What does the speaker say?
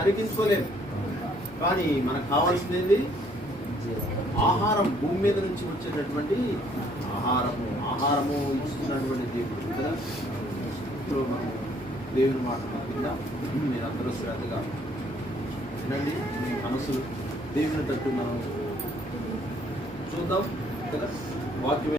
అరిగించుకోలేము. కానీ మనకు కావాల్సింది ఆహారం, భూమి మీద నుంచి వచ్చేటటువంటి ఆహారము ఇస్తున్నటువంటి దేవుడు కదా. ఇప్పుడు మనం దేవుని మాట కింద మీరు అందరూ శ్రద్ధగా వినండి. మీ మనసులు దేవుని తట్టు మనం చూద్దాం కదా. వాక్యం